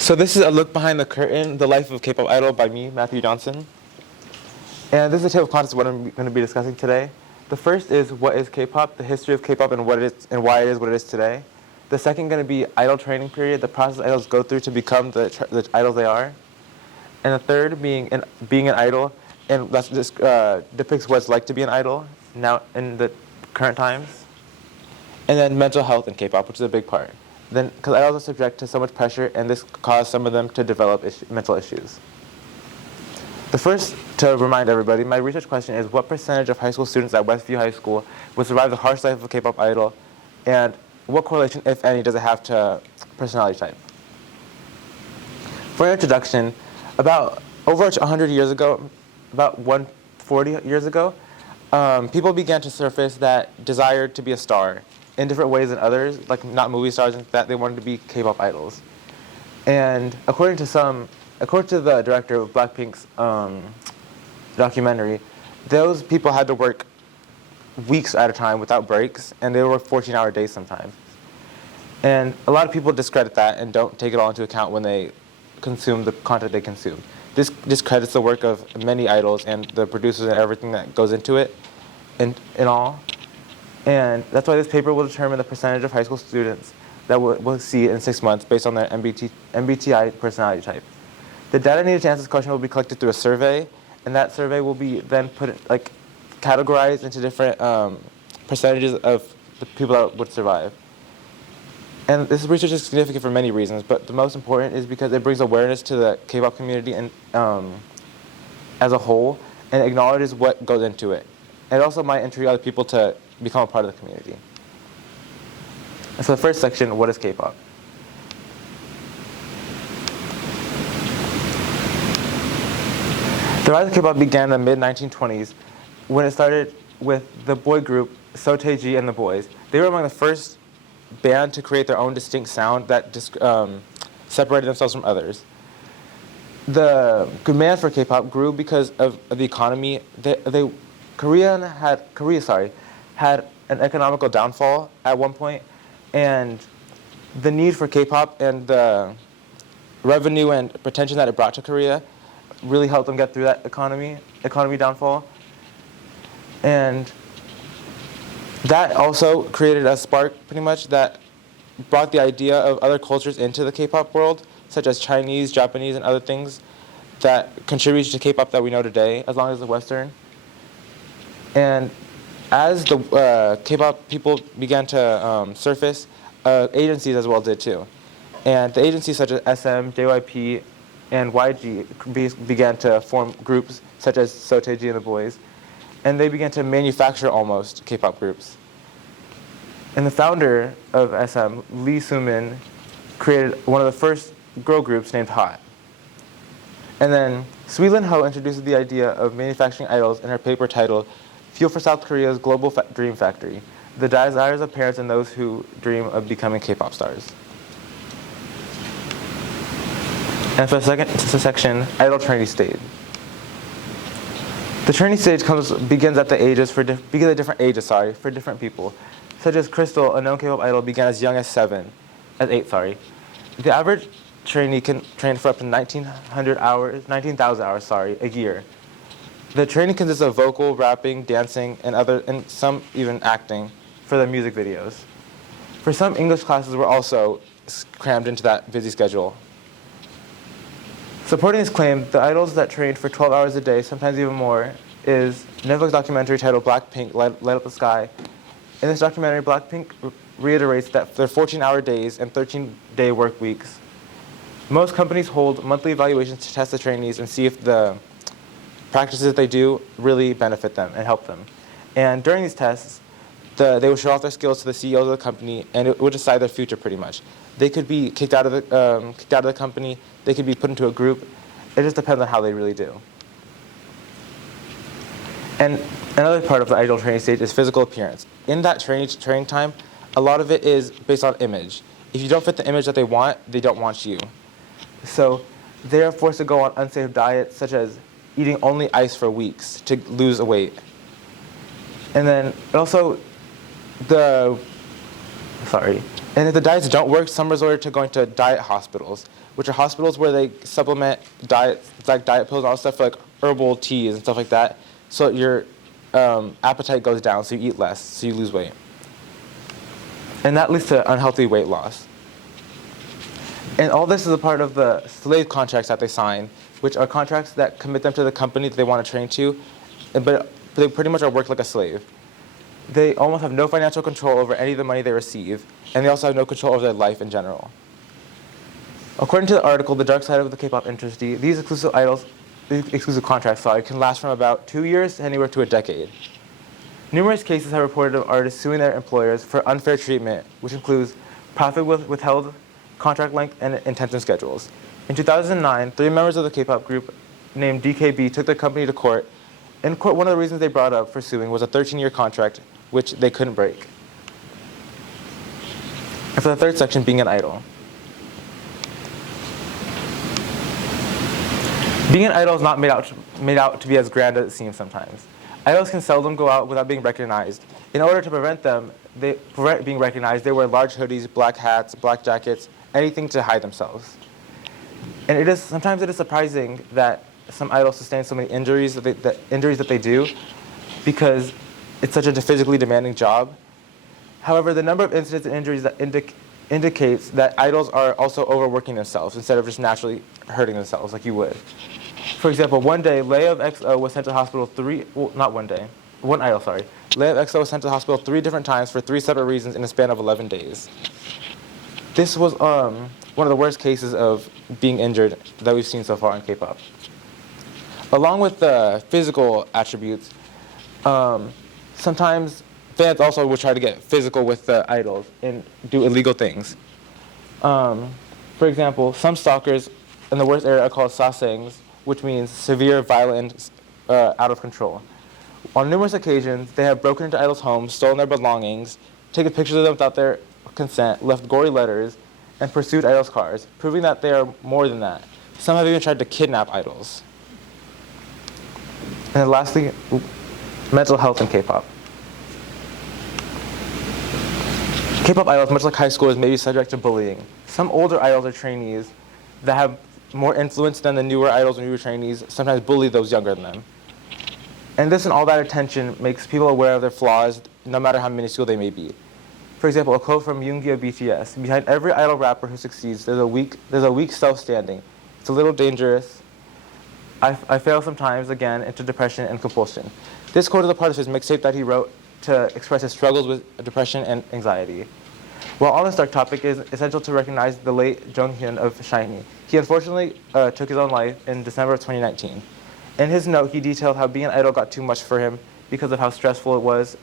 So this is a look behind the curtain, the life of K-pop idol by me, Matthew Johnson. And this is a table of contents of what I'm going to be discussing today. The first is what is K-pop, the history of K-pop and what it is and why it is what it is today. The second going to be idol training period, the process idols go through to become the idols they are. And the third being an idol, and that depicts what it's like to be an idol now in the current times. And then mental health in K-pop, which is a big part. Then, because idols are subject to so much pressure, and this caused some of them to develop mental issues. The first, to remind everybody, my research question is what percentage of high school students at Westview High School would survive the harsh life of a K-pop idol, and what correlation, if any, does it have to personality type? For an introduction, about over 100 years ago, about 140 years ago, people began to surface that desired to be a star in different ways than others, like not movie stars, and that they wanted to be K-pop idols. And according to the director of Blackpink's documentary, those people had to work weeks at a time without breaks, and they would work 14-hour days sometimes. And a lot of people discredit that and don't take it all into account when they consume the content they consume. This discredits the work of many idols and the producers and everything that goes into it in all. And that's why this paper will determine the percentage of high school students that we'll see in 6 months based on their MBTI personality type. The data needed to answer this question will be collected through a survey, and that survey will be then categorized into different percentages of the people that would survive. And this research is significant for many reasons, but the most important is because it brings awareness to the K-pop community and as a whole, and acknowledges what goes into it. And it also might intrigue other people to become a part of the community. And so the first section, what is K-pop? The rise of K-pop began in the mid-1920s when it started with the boy group Sotaeji and the Boys. They were among the first band to create their own distinct sound that separated themselves from others. The demand for K-pop grew because of the economy. Korea had an economical downfall at one point, and the need for K-pop and the revenue and attention that it brought to Korea really helped them get through that economy downfall. And that also created a spark, pretty much, that brought the idea of other cultures into the K-pop world, such as Chinese, Japanese, and other things that contribute to K-pop that we know today, as long as the Western. And as the K-pop people began to surface, agencies as well did too. And the agencies such as SM, JYP, and YG began to form groups such as Sotaeji and the Boys. And they began to manufacture almost K-pop groups. And the founder of SM, Lee Soo-min, created one of the first girl groups named Hot. And then Sui Lin Ho introduced the idea of manufacturing idols in her paper titled Fuel for South Korea's Global Dream Factory, the desires of parents and those who dream of becoming K-pop stars. And for the second section, idol training stage. The training stage begins at different ages for different people. Such as Crystal, a known K-pop idol, began as young as 8. The average trainee can train for up to 19,000 hours a year. The training consists of vocal, rapping, dancing, and some even acting for their music videos. For some, English classes were also crammed into that busy schedule. Supporting this claim, the idols that trained for 12 hours a day, sometimes even more, is a Netflix documentary titled Blackpink, Light Up the Sky. In this documentary, Blackpink reiterates that their 14-hour days and 13-day work weeks. Most companies hold monthly evaluations to test the trainees and see if the practices that they do really benefit them and help them. And during these tests, they will show off their skills to the CEOs of the company, and it will decide their future pretty much. They could be kicked out of the company. They could be put into a group. It just depends on how they really do. And another part of the idol training stage is physical appearance. In that training time, a lot of it is based on image. If you don't fit the image that they want, they don't want you. So they are forced to go on unsafe diets, such as eating only ice for weeks to lose weight. And then also, and if the diets don't work, some resort to going to diet hospitals, which are hospitals where they supplement diet, like diet pills and all stuff, like herbal teas and stuff like that, so your appetite goes down, so you eat less, so you lose weight. And that leads to unhealthy weight loss. And all this is a part of the slave contracts that they sign, which are contracts that commit them to the company that they want to train to, but they pretty much are worked like a slave. They almost have no financial control over any of the money they receive, and they also have no control over their life in general. According to the article, The Dark Side of the K-pop Industry, these exclusive contracts can last from about 2 years to anywhere to a decade. Numerous cases have reported of artists suing their employers for unfair treatment, which includes profit withheld, contract length, and intensive schedules. In 2009, 3 members of the K-pop group named DKB took their company to court. In court, one of the reasons they brought up for suing was a 13-year contract, which they couldn't break. And for the third section, being an idol. Being an idol is not made out to be as grand as it seems sometimes. Idols can seldom go out without being recognized. In order to prevent being recognized, they wear large hoodies, black hats, black jackets, anything to hide themselves. And sometimes it is surprising that some idols sustain so many injuries that they do, because it's such a physically demanding job. However, the number of incidents and injuries that indicates that idols are also overworking themselves instead of just naturally hurting themselves like you would. For example, one day, Leia of EXO was sent to hospital Leia of EXO was sent to the hospital 3 different times for 3 separate reasons in a span of 11 days. This was one of the worst cases of being injured that we've seen so far in K-pop. Along with the physical attributes, sometimes fans also will try to get physical with the idols and do illegal things. For example, some stalkers in the worst area are called sasaengs, which means severe, violent, out of control. On numerous occasions, they have broken into idols' homes, stolen their belongings, taken pictures of them without their consent, left gory letters, and pursued idols' cars, proving that they are more than that. Some have even tried to kidnap idols. And then lastly, mental health in K-pop. K-pop idols, much like high schoolers, may be subject to bullying. Some older idols or trainees that have more influence than the newer idols and newer trainees sometimes bully those younger than them. And this and all that attention makes people aware of their flaws, no matter how minuscule they may be. For example, a quote from Yoongi of BTS: "Behind every idol rapper who succeeds, there's a weak self standing. It's a little dangerous. I fail sometimes, again, into depression and compulsion." This quote is a part of his mixtape that he wrote to express his struggles with depression and anxiety. While on this dark topic, it is essential to recognize the late Jonghyun of SHINee. He unfortunately took his own life in December of 2019. In his note, he detailed how being an idol got too much for him because of how stressful it was